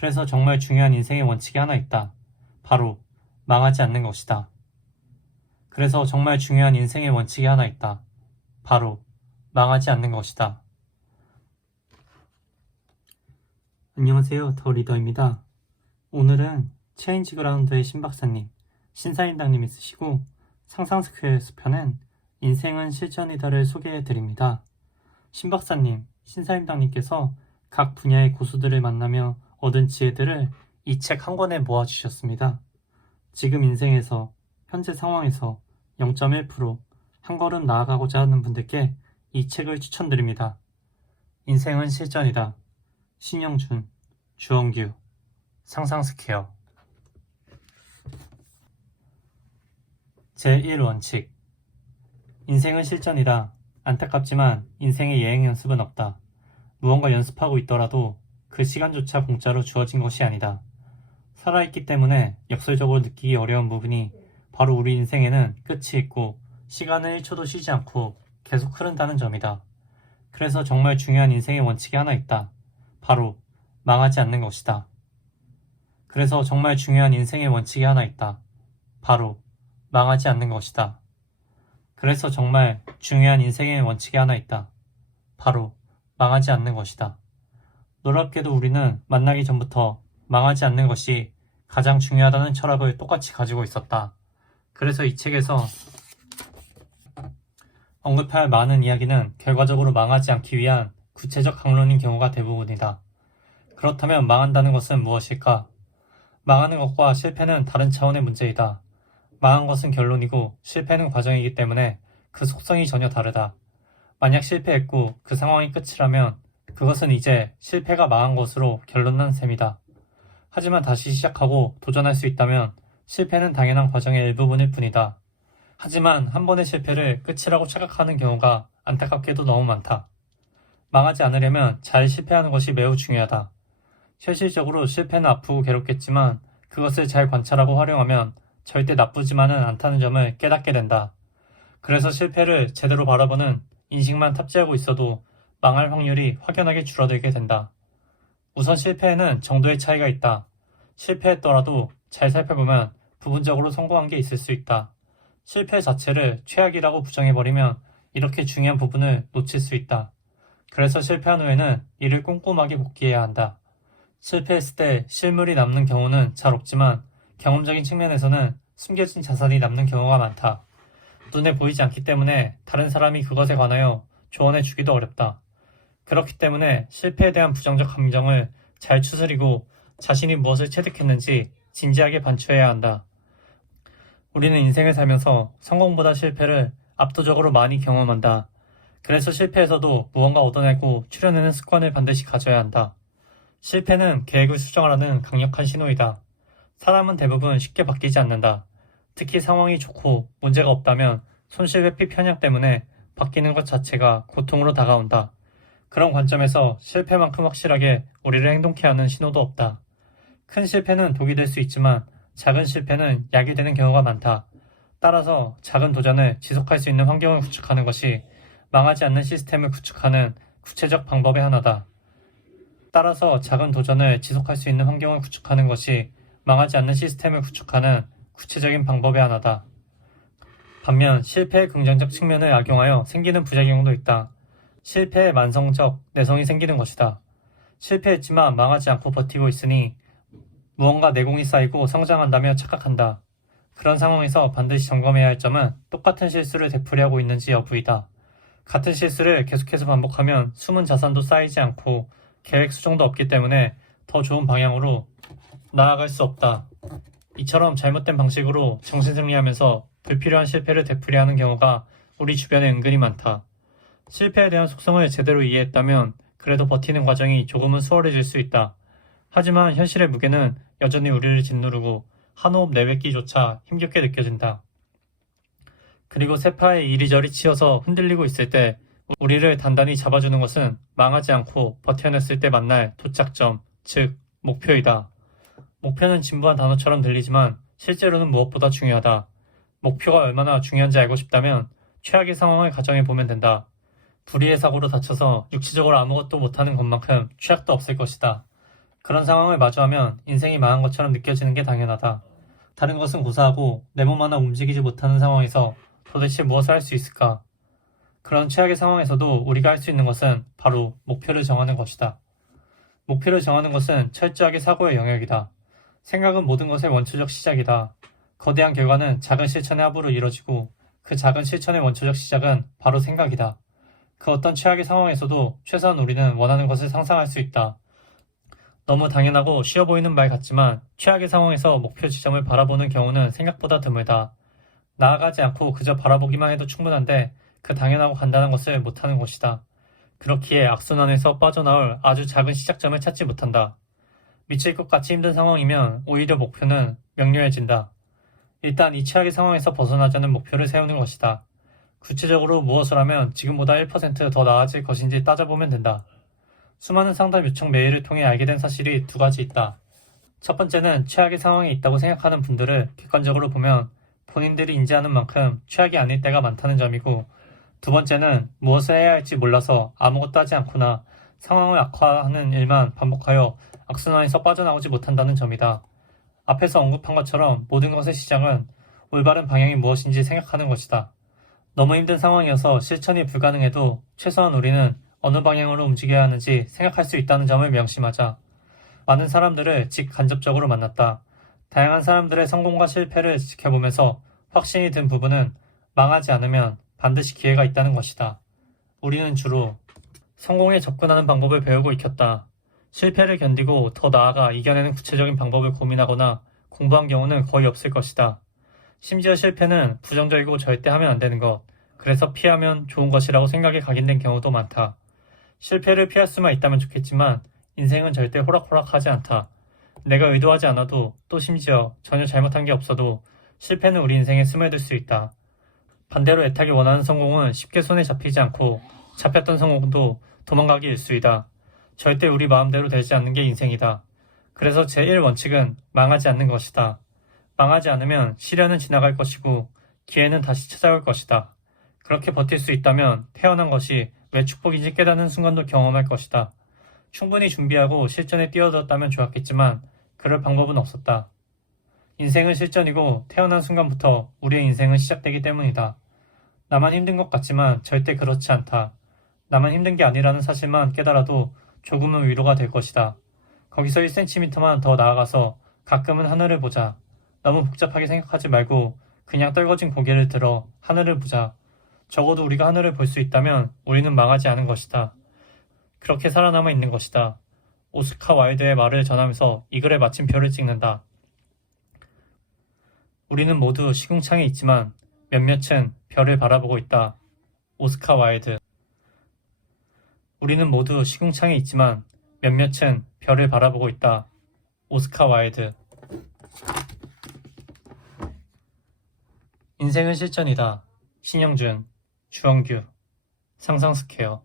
그래서 정말 중요한 인생의 원칙이 하나 있다. 바로 망하지 않는 것이다. 그래서 정말 중요한 인생의 원칙이 하나 있다. 바로 망하지 않는 것이다. 안녕하세요. 더 리더입니다. 오늘은 체인지 그라운드의 신박사님, 신사임당님이 쓰시고 상상스퀘어에서 펴낸 인생은 실전이다를 소개해드립니다. 신박사님, 신사임당님께서 각 분야의 고수들을 만나며 얻은 지혜들을 이 책 한 권에 모아주셨습니다. 지금 인생에서, 현재 상황에서 0.1% 한 걸음 나아가고자 하는 분들께 이 책을 추천드립니다. 인생은 실전이다. 신영준, 주원규, 상상스퀘어. 제1원칙. 인생은 실전이다. 안타깝지만 인생의 예행 연습은 없다. 무언가 연습하고 있더라도 그 시간조차 공짜로 주어진 것이 아니다. 살아있기 때문에 역설적으로 느끼기 어려운 부분이 바로 우리 인생에는 끝이 있고 시간은 1초도 쉬지 않고 계속 흐른다는 점이다. 그래서 정말 중요한 인생의 원칙이 하나 있다. 바로 망하지 않는 것이다. 그래서 정말 중요한 인생의 원칙이 하나 있다. 바로 망하지 않는 것이다. 그래서 정말 중요한 인생의 원칙이 하나 있다. 바로 망하지 않는 것이다. 놀랍게도 우리는 만나기 전부터 망하지 않는 것이 가장 중요하다는 철학을 똑같이 가지고 있었다. 그래서 이 책에서 언급할 많은 이야기는 결과적으로 망하지 않기 위한 구체적 강론인 경우가 대부분이다. 그렇다면 망한다는 것은 무엇일까? 망하는 것과 실패는 다른 차원의 문제이다. 망한 것은 결론이고 실패는 과정이기 때문에 그 속성이 전혀 다르다. 만약 실패했고 그 상황이 끝이라면 그것은 이제 실패가 망한 것으로 결론난 셈이다. 하지만 다시 시작하고 도전할 수 있다면 실패는 당연한 과정의 일부분일 뿐이다. 하지만 한 번의 실패를 끝이라고 착각하는 경우가 안타깝게도 너무 많다. 망하지 않으려면 잘 실패하는 것이 매우 중요하다. 현실적으로 실패는 아프고 괴롭겠지만 그것을 잘 관찰하고 활용하면 절대 나쁘지만은 않다는 점을 깨닫게 된다. 그래서 실패를 제대로 바라보는 인식만 탑재하고 있어도 망할 확률이 확연하게 줄어들게 된다. 우선 실패에는 정도의 차이가 있다. 실패했더라도 잘 살펴보면 부분적으로 성공한 게 있을 수 있다. 실패 자체를 최악이라고 부정해버리면 이렇게 중요한 부분을 놓칠 수 있다. 그래서 실패한 후에는 이를 꼼꼼하게 복귀해야 한다. 실패했을 때 실물이 남는 경우는 잘 없지만 경험적인 측면에서는 숨겨진 자산이 남는 경우가 많다. 눈에 보이지 않기 때문에 다른 사람이 그것에 관하여 조언해 주기도 어렵다. 그렇기 때문에 실패에 대한 부정적 감정을 잘 추스리고 자신이 무엇을 체득했는지 진지하게 반추해야 한다. 우리는 인생을 살면서 성공보다 실패를 압도적으로 많이 경험한다. 그래서 실패에서도 무언가 얻어내고 추려내는 습관을 반드시 가져야 한다. 실패는 계획을 수정하라는 강력한 신호이다. 사람은 대부분 쉽게 바뀌지 않는다. 특히 상황이 좋고 문제가 없다면 손실 회피 편향 때문에 바뀌는 것 자체가 고통으로 다가온다. 그런 관점에서 실패만큼 확실하게 우리를 행동케 하는 신호도 없다. 큰 실패는 독이 될 수 있지만 작은 실패는 약이 되는 경우가 많다. 따라서 작은 도전을 지속할 수 있는 환경을 구축하는 것이 망하지 않는 시스템을 구축하는 구체적 방법의 하나다. 따라서 작은 도전을 지속할 수 있는 환경을 구축하는 것이 망하지 않는 시스템을 구축하는 구체적인 방법의 하나다. 반면 실패의 긍정적 측면을 악용하여 생기는 부작용도 있다. 실패의 만성적 내성이 생기는 것이다. 실패했지만 망하지 않고 버티고 있으니 무언가 내공이 쌓이고 성장한다며 착각한다. 그런 상황에서 반드시 점검해야 할 점은 똑같은 실수를 되풀이하고 있는지 여부이다. 같은 실수를 계속해서 반복하면 숨은 자산도 쌓이지 않고 계획 수정도 없기 때문에 더 좋은 방향으로 나아갈 수 없다. 이처럼 잘못된 방식으로 정신승리하면서 불필요한 실패를 되풀이하는 경우가 우리 주변에 은근히 많다. 실패에 대한 속성을 제대로 이해했다면 그래도 버티는 과정이 조금은 수월해질 수 있다. 하지만 현실의 무게는 여전히 우리를 짓누르고 한 호흡 내뱉기조차 힘겹게 느껴진다. 그리고 세파에 이리저리 치여서 흔들리고 있을 때 우리를 단단히 잡아주는 것은 망하지 않고 버텨냈을 때 만날 도착점, 즉 목표이다. 목표는 진부한 단어처럼 들리지만 실제로는 무엇보다 중요하다. 목표가 얼마나 중요한지 알고 싶다면 최악의 상황을 가정해 보면 된다. 불의의 사고로 다쳐서 육체적으로 아무것도 못하는 것만큼 취약도 없을 것이다. 그런 상황을 마주하면 인생이 망한 것처럼 느껴지는 게 당연하다. 다른 것은 고사하고 내 몸 하나 움직이지 못하는 상황에서 도대체 무엇을 할 수 있을까? 그런 최악의 상황에서도 우리가 할 수 있는 것은 바로 목표를 정하는 것이다. 목표를 정하는 것은 철저하게 사고의 영역이다. 생각은 모든 것의 원초적 시작이다. 거대한 결과는 작은 실천의 합으로 이뤄지고 그 작은 실천의 원초적 시작은 바로 생각이다. 그 어떤 최악의 상황에서도 최소한 우리는 원하는 것을 상상할 수 있다. 너무 당연하고 쉬워 보이는 말 같지만 최악의 상황에서 목표 지점을 바라보는 경우는 생각보다 드물다. 나아가지 않고 그저 바라보기만 해도 충분한데 그 당연하고 간단한 것을 못하는 것이다. 그렇기에 악순환에서 빠져나올 아주 작은 시작점을 찾지 못한다. 미칠 것 같이 힘든 상황이면 오히려 목표는 명료해진다. 일단 이 최악의 상황에서 벗어나자는 목표를 세우는 것이다. 구체적으로 무엇을 하면 지금보다 1%더 나아질 것인지 따져보면 된다. 수많은 상담 요청 메일을 통해 알게 된 사실이 두 가지 있다. 첫 번째는 최악의 상황에 있다고 생각하는 분들을 객관적으로 보면 본인들이 인지하는 만큼 최악이 아닐 때가 많다는 점이고, 두 번째는 무엇을 해야 할지 몰라서 아무것도 하지 않거나 상황을 악화하는 일만 반복하여 악순환에서 빠져나오지 못한다는 점이다. 앞에서 언급한 것처럼 모든 것의 시작은 올바른 방향이 무엇인지 생각하는 것이다. 너무 힘든 상황이어서 실천이 불가능해도 최소한 우리는 어느 방향으로 움직여야 하는지 생각할 수 있다는 점을 명심하자. 많은 사람들을 직간접적으로 만났다. 다양한 사람들의 성공과 실패를 지켜보면서 확신이 든 부분은 망하지 않으면 반드시 기회가 있다는 것이다. 우리는 주로 성공에 접근하는 방법을 배우고 익혔다. 실패를 견디고 더 나아가 이겨내는 구체적인 방법을 고민하거나 공부한 경우는 거의 없을 것이다. 심지어 실패는 부정적이고 절대 하면 안 되는 것, 그래서 피하면 좋은 것이라고 생각에 각인된 경우도 많다. 실패를 피할 수만 있다면 좋겠지만 인생은 절대 호락호락하지 않다. 내가 의도하지 않아도 또 심지어 전혀 잘못한 게 없어도 실패는 우리 인생에 스며들 수 있다. 반대로 애타게 원하는 성공은 쉽게 손에 잡히지 않고 잡혔던 성공도 도망가기 일쑤이다. 절대 우리 마음대로 되지 않는 게 인생이다. 그래서 제1원칙은 망하지 않는 것이다. 망하지 않으면 시련은 지나갈 것이고 기회는 다시 찾아올 것이다. 그렇게 버틸 수 있다면 태어난 것이 왜 축복인지 깨닫는 순간도 경험할 것이다. 충분히 준비하고 실전에 뛰어들었다면 좋았겠지만 그럴 방법은 없었다. 인생은 실전이고 태어난 순간부터 우리의 인생은 시작되기 때문이다. 나만 힘든 것 같지만 절대 그렇지 않다. 나만 힘든 게 아니라는 사실만 깨달아도 조금은 위로가 될 것이다. 거기서 1cm만 더 나아가서 가끔은 하늘을 보자. 너무 복잡하게 생각하지 말고 그냥 떨궈진 고개를 들어 하늘을 보자. 적어도 우리가 하늘을 볼 수 있다면 우리는 망하지 않은 것이다. 그렇게 살아남아 있는 것이다. 오스카 와일드의 말을 전하면서 이 글의 마침표를 찍는다. 우리는 모두 시궁창에 있지만 몇몇은 별을 바라보고 있다. 오스카 와일드. 우리는 모두 시궁창에 있지만 몇몇은 별을 바라보고 있다. 오스카 와일드. 인생은 실전이다. 신영준, 주원규, 상상스퀘어.